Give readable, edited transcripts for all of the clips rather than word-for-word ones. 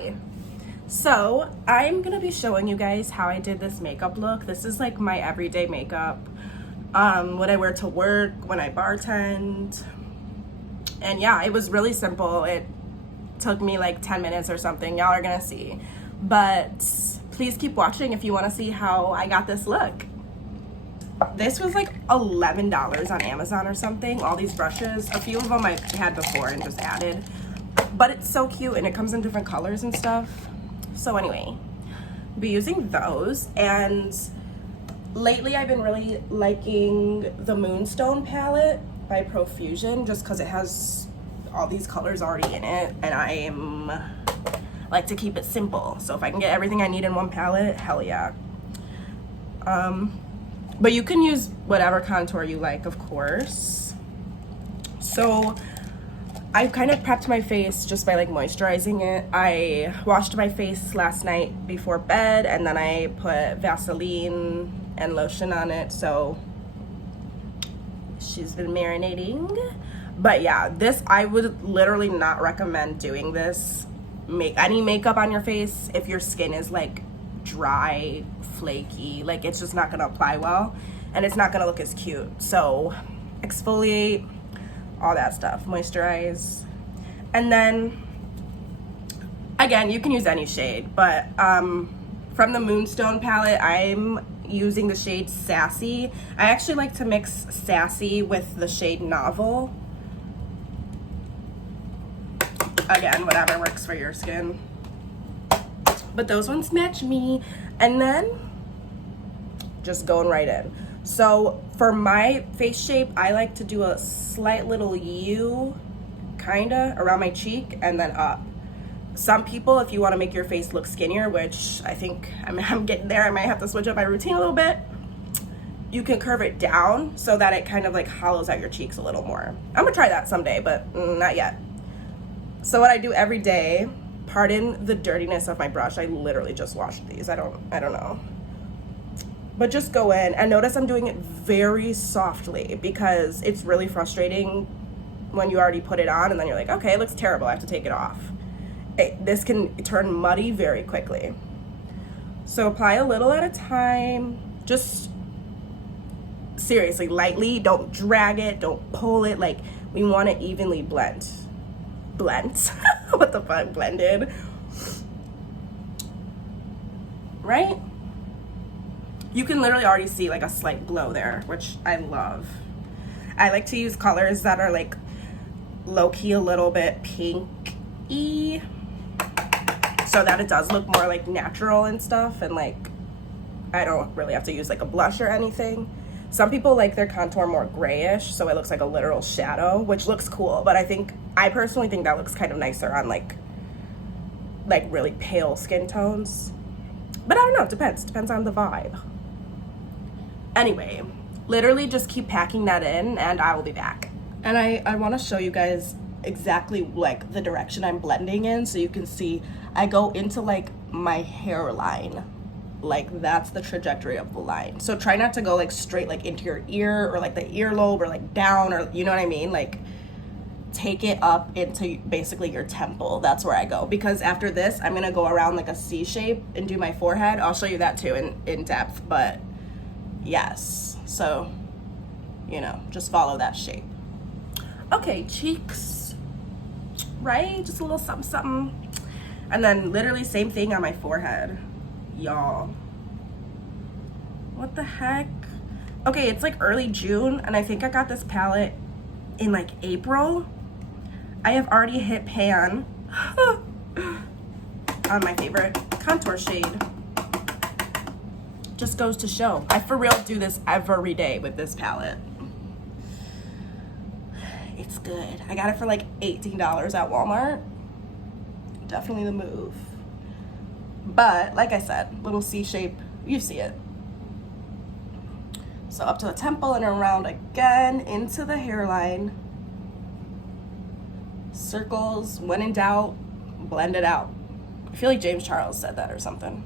Hi. So I'm gonna be showing you guys how I did this makeup look. This is like my everyday makeup. What I wear to work, when I bartend. And yeah, it was really simple. It took me like 10 minutes or something. Y'all are gonna see. But please keep watching if you wanna see how I got this look. This was like $11 on Amazon or something. All these brushes. A few of them I had before and just added. But it's so cute and it comes in different colors and stuff. So anyway, I'll be using those. And lately I've been really liking the Moonstone Palette by Profusion just because it has all these colors already in it. And I like to keep it simple. So if I can get everything I need in one palette, hell yeah. But you can use whatever contour you like, of course. So I kind of prepped my face just by like moisturizing it. I washed my face last night before bed and then I put Vaseline and lotion on it. So she's been marinating. But yeah, this, I would literally not recommend doing this. Any makeup on your face if your skin is like dry, flaky, like it's just not gonna apply well and it's not gonna look as cute. So exfoliate, all that stuff, moisturize. And then again, you can use any shade, but from the Moonstone palette, I'm using the shade Sassy. I actually like to mix Sassy with the shade Novel. Again, whatever works for your skin. But those ones match me. And then just going right in. So for my face shape, I like to do a slight little U kinda around my cheek and then up. Some people, if you want to make your face look skinnier, which I think I'm getting there, I might have to switch up my routine a little bit, you can curve it down so that it kind of like hollows out your cheeks a little more. I'm gonna try that someday, but not yet. So what I do every day, pardon the dirtiness of my brush, I literally just washed these, I don't know. But just go in and notice I'm doing it very softly because it's really frustrating when you already put it on and then you're like, okay, it looks terrible, I have to take it off. This can turn muddy very quickly. So apply a little at a time, just seriously, lightly, don't drag it, don't pull it, like we want it evenly blend. What the fuck, blended. Right? You can literally already see like a slight glow there, which I love. I like to use colors that are like low-key a little bit pink-y so that it does look more like natural and stuff, and like I don't really have to use like a blush or anything. Some people like their contour more grayish so it looks like a literal shadow, which looks cool, but I personally think that looks kind of nicer on like really pale skin tones. But I don't know, it depends on the vibe. Anyway, literally just keep packing that in and I will be back. And I want to show you guys exactly like the direction I'm blending in so you can see I go into like my hairline. Like that's the trajectory of the line. So try not to go like straight like into your ear or like the earlobe or like down, or you know what I mean? Like take it up into basically your temple. That's where I go, because after this I'm gonna go around like a C shape and do my forehead. I'll show you that too in depth, but yes, so you know, just follow that shape. Okay, cheeks, right? Just a little something something. And then literally same thing on my forehead. Y'all, what the heck? Okay, it's like early June and I think I got this palette in like April. I have already hit pan on my favorite contour shade. Just goes to show, I for real do this every day with this palette. It's good. I got it for like $18 at Walmart. Definitely the move. But like I said, little C shape, you see it. So up to the temple and around again into the hairline. Circles, when in doubt, blend it out. I feel like James Charles said that or something.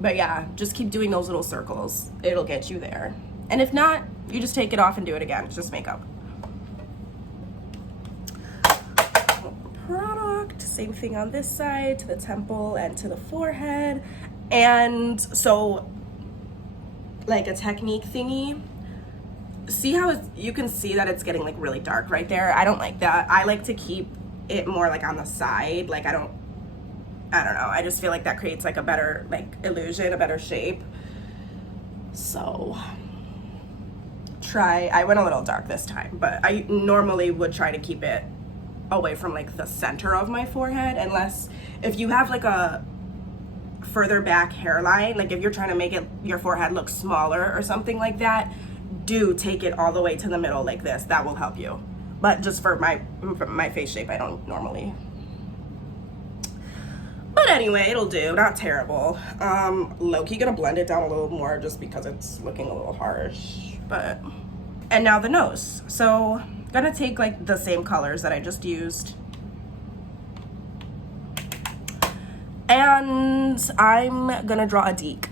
But yeah, just keep doing those little circles. It'll get you there. And if not, you just take it off and do it again. It's just makeup. blocked. Same thing on this side, to the temple and to the forehead. And so, like a technique thingy, see how you can see that it's getting like really dark right there. I don't like that. I like to keep it more like on the side. Like I don't know, I just feel like that creates like a better like illusion, a better shape. So I went a little dark this time, but I normally would try to keep it away from like the center of my forehead, unless if you have like a further back hairline, like if you're trying to make it your forehead look smaller or something like that, do take it all the way to the middle like this. That will help you. But just for my face shape, I don't normally. But anyway, it'll do. Not terrible. Low-key gonna blend it down a little more just because it's looking a little harsh. But and now the nose. So gonna take like the same colors that I just used, and I'm gonna draw a deke,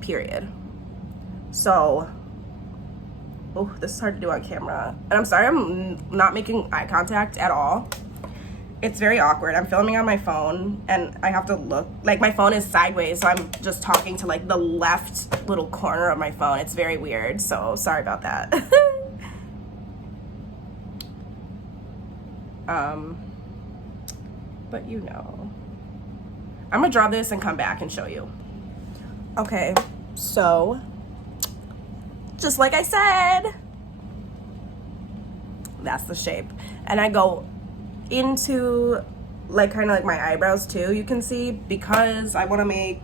period. So, oh, this is hard to do on camera, and I'm sorry I'm not making eye contact at all. It's very awkward. I'm filming on my phone and I have to look, like my phone is sideways, so I'm just talking to like the left little corner of my phone. It's very weird, so sorry about that. But you know, I'm gonna draw this and come back and show you. Okay, so just like I said, that's the shape. And I go into like kind of like my eyebrows too, you can see, because I want to make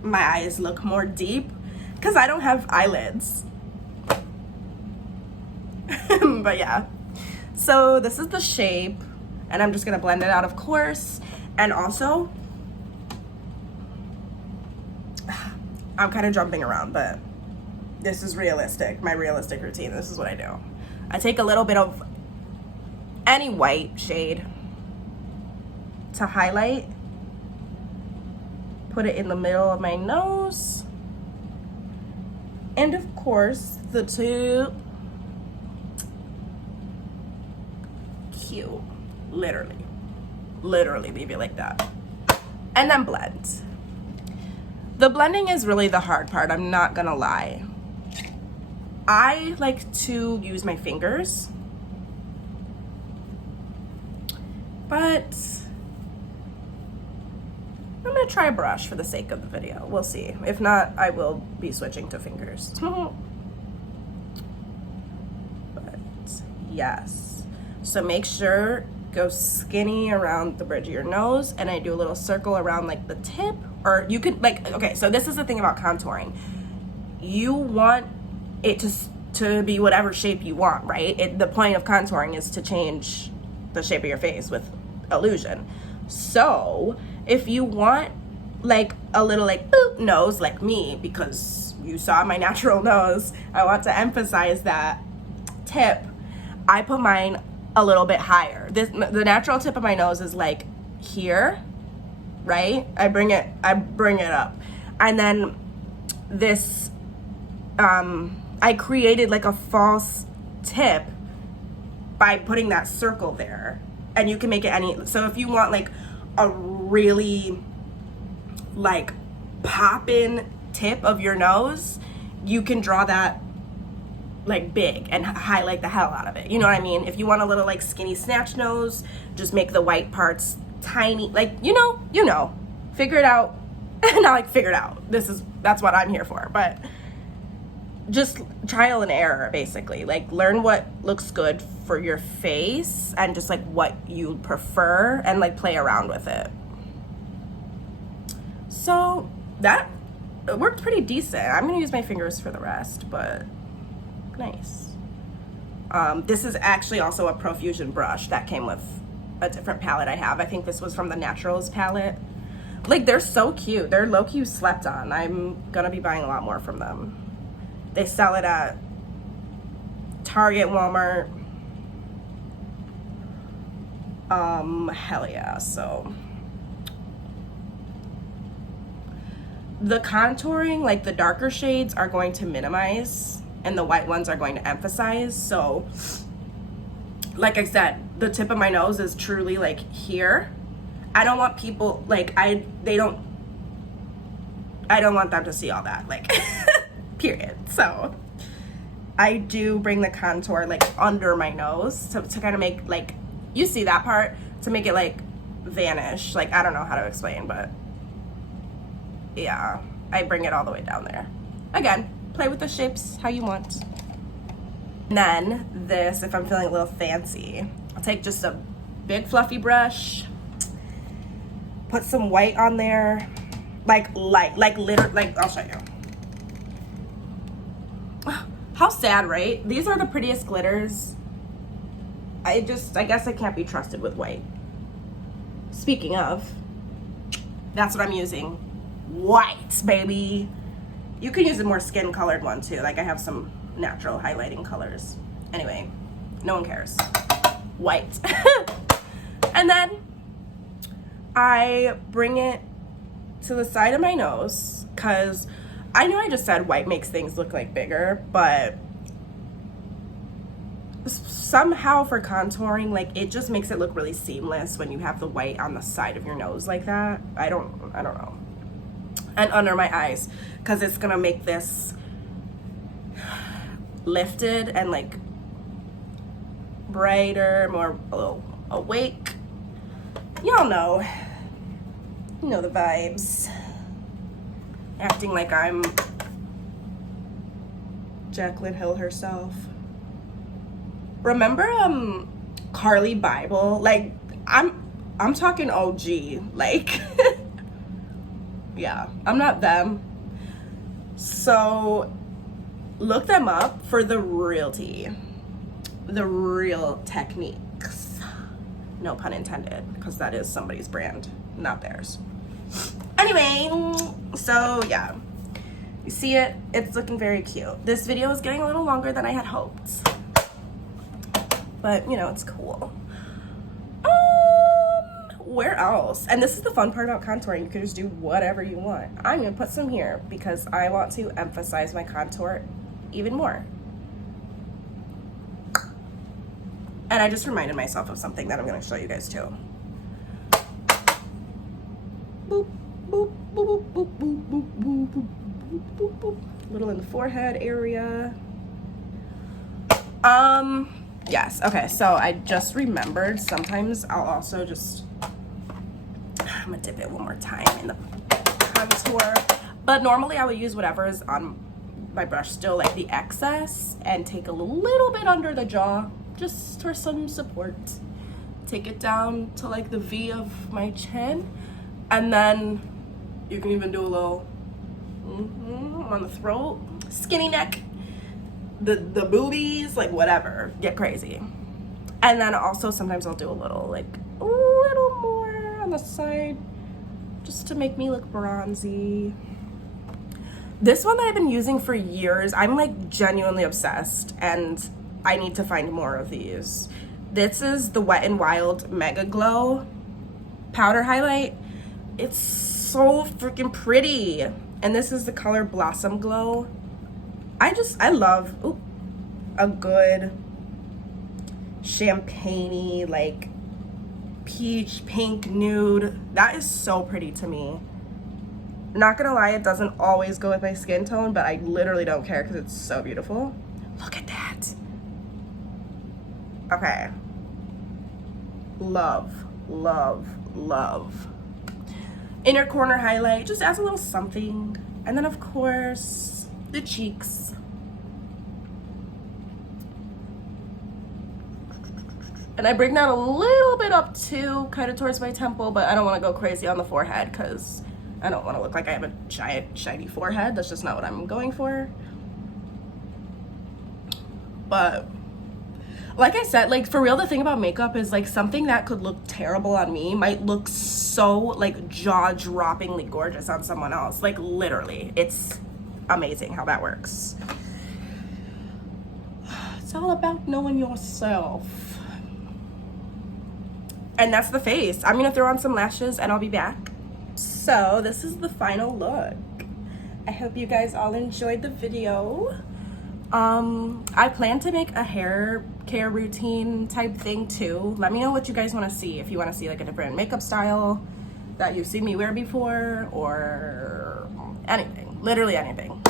my eyes look more deep because I don't have eyelids. But yeah, so this is the shape, and I'm just gonna blend it out, of course. And also I'm kind of jumping around, but this is realistic, my realistic routine. This is what I do. I take a little bit of any white shade to highlight, put it in the middle of my nose, and of course the tip. Cute. Literally leave it like that, and then blend. The blending is really the hard part, I'm not gonna lie. I like to use my fingers, but I'm gonna try a brush for the sake of the video. We'll see. If not, I will be switching to fingers. But yes, so make sure go skinny around the bridge of your nose, and I do a little circle around like the tip, or you could like, okay, so this is the thing about contouring. You want it to be whatever shape you want, right? The point of contouring is to change the shape of your face with illusion. So if you want like a little like boop nose like me, because you saw my natural nose, I want to emphasize that tip. I put mine a little bit higher. The natural tip of my nose is like here, right? I bring it up, and then this I created like a false tip by putting that circle there. And you can make it any, so if you want like a really like pop-in tip of your nose, you can draw that like big and highlight the hell out of it. You know what I mean? If you want a little like skinny snatch nose, just make the white parts tiny, like, you know, figure it out. Not like figure it out. That's what I'm here for. But just trial and error, basically. Like learn what looks good for your face and just like what you prefer, and like play around with it. So that worked pretty decent. I'm gonna use my fingers for the rest, but nice. This is actually also a Profusion brush that came with a different palette I have. I think this was from the Naturals palette. Like, they're so cute. They're low-key slept on. I'm gonna be buying a lot more from them. They sell it at Target, Walmart. Hell yeah. So the contouring, like the darker shades are going to minimize and the white ones are going to emphasize. So like I said, the tip of my nose is truly like here. I don't want people, like, I don't want them to see all that, like, period. So I do bring the contour like under my nose to kind of make, like, you see that part, to make it like vanish. Like, I don't know how to explain, but yeah, I bring it all the way down there. Again, play with the shapes how you want. And then this, if I'm feeling a little fancy, I'll take just a big fluffy brush, put some white on there, like light, like I'll show you. How sad, right? These are the prettiest glitters. I guess I can't be trusted with white. Speaking of, that's what I'm using. White, baby. You can use a more skin colored one too. Like, I have some natural highlighting colors. Anyway, no one cares. White. And then I bring it to the side of my nose, because I know I just said white makes things look like bigger, but somehow for contouring, like, it just makes it look really seamless when you have the white on the side of your nose like that. I don't know. And under my eyes, because it's gonna make this lifted and like brighter, more a little awake. Y'all know. You know the vibes. Acting like I'm Jaclyn Hill herself. Remember Carly Bible? Like, I'm talking OG. Like, yeah, I'm not them. So look them up for the real tea, the real techniques. No pun intended, because that is somebody's brand, not theirs. Anyway, so yeah, you see it, it's looking very cute. This video is getting a little longer than I had hoped, but you know, it's cool. Where else? And this is the fun part about contouring. You can just do whatever you want. I'm gonna put some here because I want to emphasize my contour even more. And I just reminded myself of something that I'm gonna show you guys too. Boop, boop, boop, boop, boop, boop, boop, boop, boop, boop, boop. A little in the forehead area. Yes, okay, so I just remembered sometimes I'll also just, I'm gonna dip it one more time in the contour. But normally I would use whatever is on my brush still, like the excess, and take a little bit under the jaw, just for some support. Take it down to like the V of my chin, and then you can even do a little on the throat, skinny neck, the boobies, like whatever, get crazy. And then also sometimes I'll do a little more on the side, just to make me look bronzy. This one that I've been using for years, I'm like genuinely obsessed, and I need to find more of these. This is the Wet n Wild Mega Glow powder highlight. It's so freaking pretty. And this is the color Blossom Glow. I love a good champagne-y, like peach, pink, nude. That is so pretty to me. Not gonna lie, it doesn't always go with my skin tone, but I literally don't care because it's so beautiful. Look at that. Okay. Love, love, love. Inner corner highlight, just adds a little something. And then of course, the cheeks. And I bring that a little bit up too, kind of towards my temple, but I don't want to go crazy on the forehead because I don't want to look like I have a giant, shiny forehead. That's just not what I'm going for. But like I said, like for real, the thing about makeup is like something that could look terrible on me might look so like jaw-droppingly gorgeous on someone else. Like literally, it's amazing how that works. It's all about knowing yourself. And that's the face. I'm gonna throw on some lashes and I'll be back. So this is the final look. I hope you guys all enjoyed the video. I plan to make a hair care routine type thing too. Let me know what you guys want to see. If you want to see like a different makeup style that you've seen me wear before, or anything, literally anything.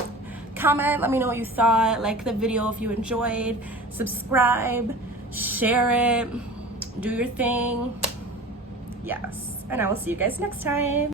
Comment, let me know what you thought. Like the video if you enjoyed. Subscribe, share it, do your thing. Yes, and I will see you guys next time.